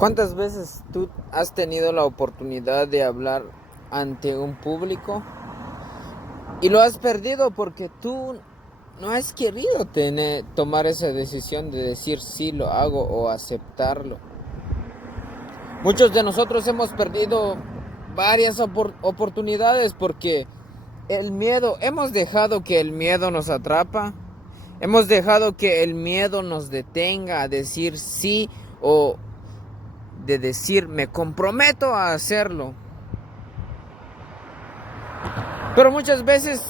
¿Cuántas veces tú has tenido la oportunidad de hablar ante un público y lo has perdido porque tú no has querido tomar esa decisión de decir sí lo hago o aceptarlo? Muchos de nosotros hemos perdido varias oportunidades porque el miedo, hemos dejado que el miedo nos atrapa, hemos dejado que el miedo nos detenga a decir sí o de decir me comprometo a hacerlo. Pero muchas veces,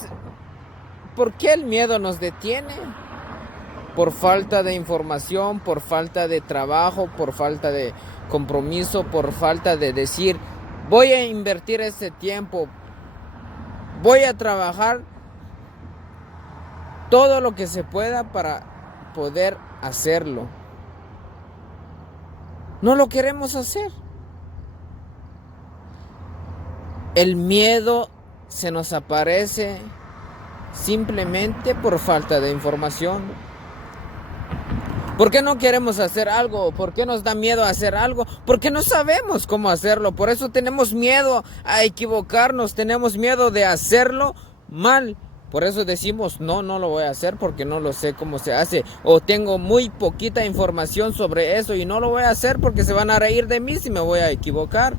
¿por qué el miedo nos detiene? Por falta de información, por falta de trabajo, por falta de compromiso, por falta de decir voy a invertir ese tiempo, voy a trabajar todo lo que se pueda para poder hacerlo. No lo queremos hacer. El miedo se nos aparece simplemente por falta de información. ¿Por qué no queremos hacer algo? ¿Por qué nos da miedo hacer algo? Porque no sabemos cómo hacerlo. Por eso tenemos miedo a equivocarnos, tenemos miedo de hacerlo mal. Por eso decimos, no lo voy a hacer porque no lo sé cómo se hace. O tengo muy poquita información sobre eso y no lo voy a hacer porque se van a reír de mí si me voy a equivocar.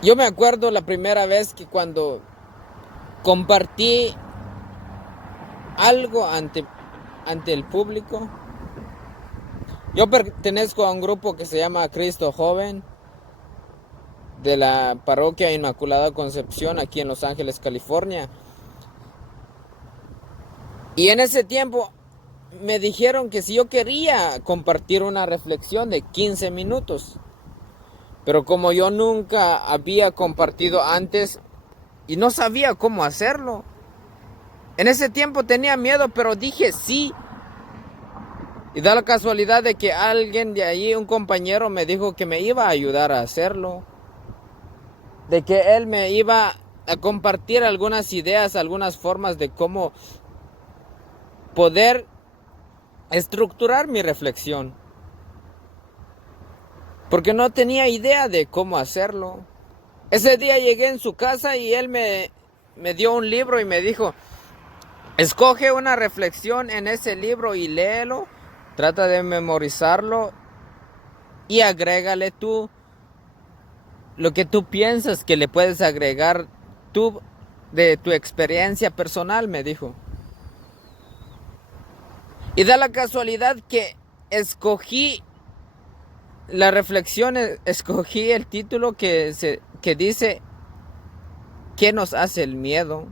Yo me acuerdo la primera vez que cuando compartí algo ante el público. Yo pertenezco a un grupo que se llama Cristo Joven, de la parroquia Inmaculada Concepción aquí en Los Ángeles, California. Y en ese tiempo me dijeron que si yo quería compartir una reflexión de 15 minutos. Pero como yo nunca había compartido antes y no sabía cómo hacerlo, en ese tiempo tenía miedo, pero dije sí. Y da la casualidad de que alguien de allí, un compañero, me dijo que me iba a ayudar a hacerlo. De que él me iba a compartir algunas ideas, algunas formas de cómo poder estructurar mi reflexión. Porque no tenía idea de cómo hacerlo. Ese día llegué en su casa y él me dio un libro y me dijo, escoge una reflexión en ese libro y léelo. Trata de memorizarlo y agrégale tú lo que tú piensas que le puedes agregar tú de tu experiencia personal, me dijo. Y da la casualidad que escogí la reflexión, escogí el título que dice ¿qué nos hace el miedo?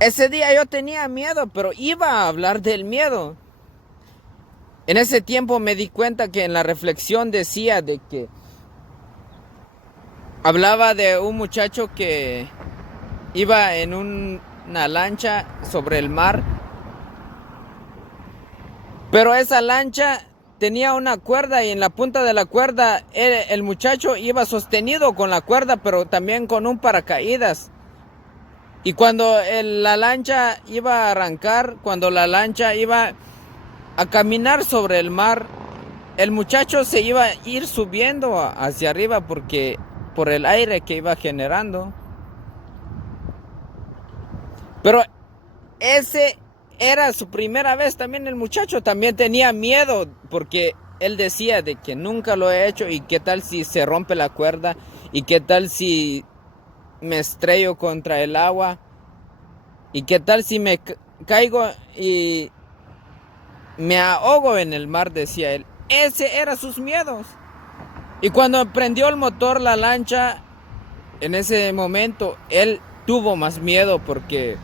Ese día yo tenía miedo, pero iba a hablar del miedo. En ese tiempo me di cuenta que en la reflexión decía de que hablaba de un muchacho que iba en una lancha sobre el mar, pero esa lancha tenía una cuerda y en la punta de la cuerda el muchacho iba sostenido con la cuerda, pero también con un paracaídas. Y cuando la lancha iba a arrancar, cuando la lancha iba a caminar sobre el mar, el muchacho se iba a ir subiendo hacia arriba porque por el aire que iba generando. Pero ese era su primera vez. También el muchacho también tenía miedo porque él decía de que nunca lo he hecho y qué tal si se rompe la cuerda y qué tal si me estrello contra el agua y qué tal si me caigo y me ahogo en el mar, decía él. Ese eran sus miedos. Y cuando prendió el motor la lancha, en ese momento él tuvo más miedo porque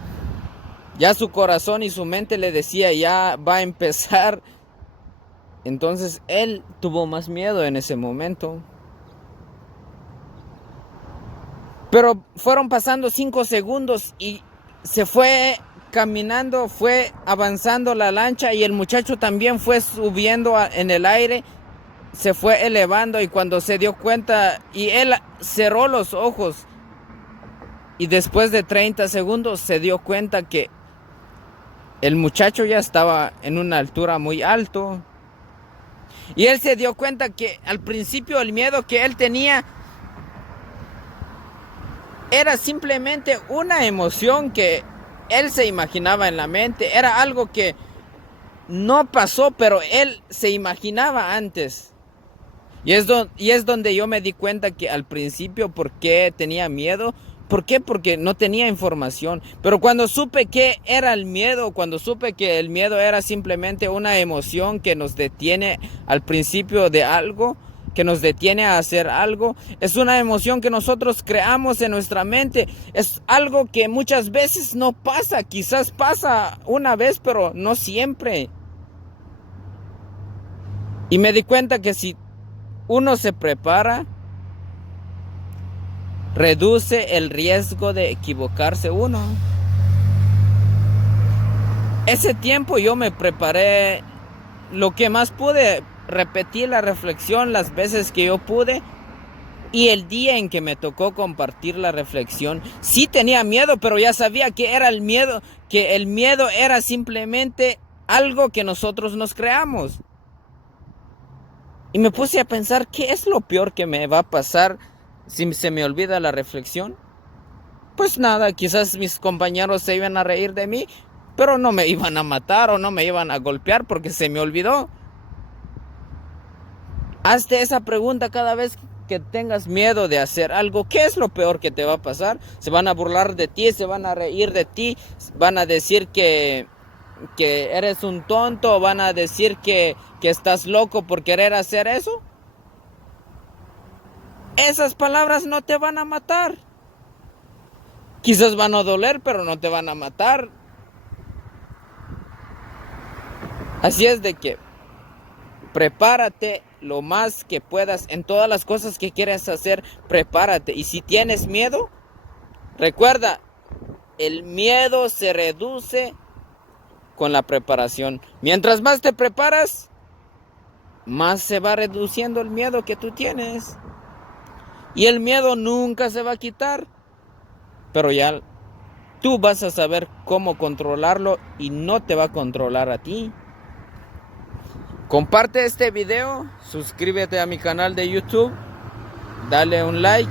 ya su corazón y su mente le decía ya va a empezar. Entonces él tuvo más miedo en ese momento. Pero fueron pasando 5 segundos y se fue caminando, fue avanzando la lancha y el muchacho también fue subiendo en el aire, se fue elevando y cuando se dio cuenta y él cerró los ojos y después de 30 segundos se dio cuenta que el muchacho ya estaba en una altura muy alto. Y él se dio cuenta que al principio el miedo que él tenía era simplemente una emoción que él se imaginaba en la mente. Era algo que no pasó, pero él se imaginaba antes. Y es donde yo me di cuenta que al principio, ¿por qué tenía miedo? ¿Por qué? Porque no tenía información. Pero cuando supe qué era el miedo, cuando supe que el miedo era simplemente una emoción que nos detiene al principio de algo, que nos detiene a hacer algo, es una emoción que nosotros creamos en nuestra mente. Es algo que muchas veces no pasa. Quizás pasa una vez, pero no siempre. Y me di cuenta que si uno se prepara, reduce el riesgo de equivocarse uno. Ese tiempo yo me preparé lo que más pude, repetí la reflexión las veces que yo pude, y el día en que me tocó compartir la reflexión, sí tenía miedo, pero ya sabía que era el miedo, que el miedo era simplemente algo que nosotros nos creamos. Y me puse a pensar, ¿qué es lo peor que me va a pasar si se me olvida la reflexión? Pues nada, quizás mis compañeros se iban a reír de mí, pero no me iban a matar o no me iban a golpear porque se me olvidó. Hazte esa pregunta cada vez que tengas miedo de hacer algo. ¿Qué es lo peor que te va a pasar? Se van a burlar de ti, se van a reír de ti, van a decir que eres un tonto, van a decir que estás loco por querer hacer eso. Esas palabras no te van a matar. Quizás van a doler, pero no te van a matar. Así es de que prepárate lo más que puedas en todas las cosas que quieras hacer. Prepárate. Y si tienes miedo, recuerda, el miedo se reduce con la preparación. Mientras más te preparas, más se va reduciendo el miedo que tú tienes. Y el miedo nunca se va a quitar. Pero ya tú vas a saber cómo controlarlo y no te va a controlar a ti. Comparte este video, suscríbete a mi canal de YouTube, dale un like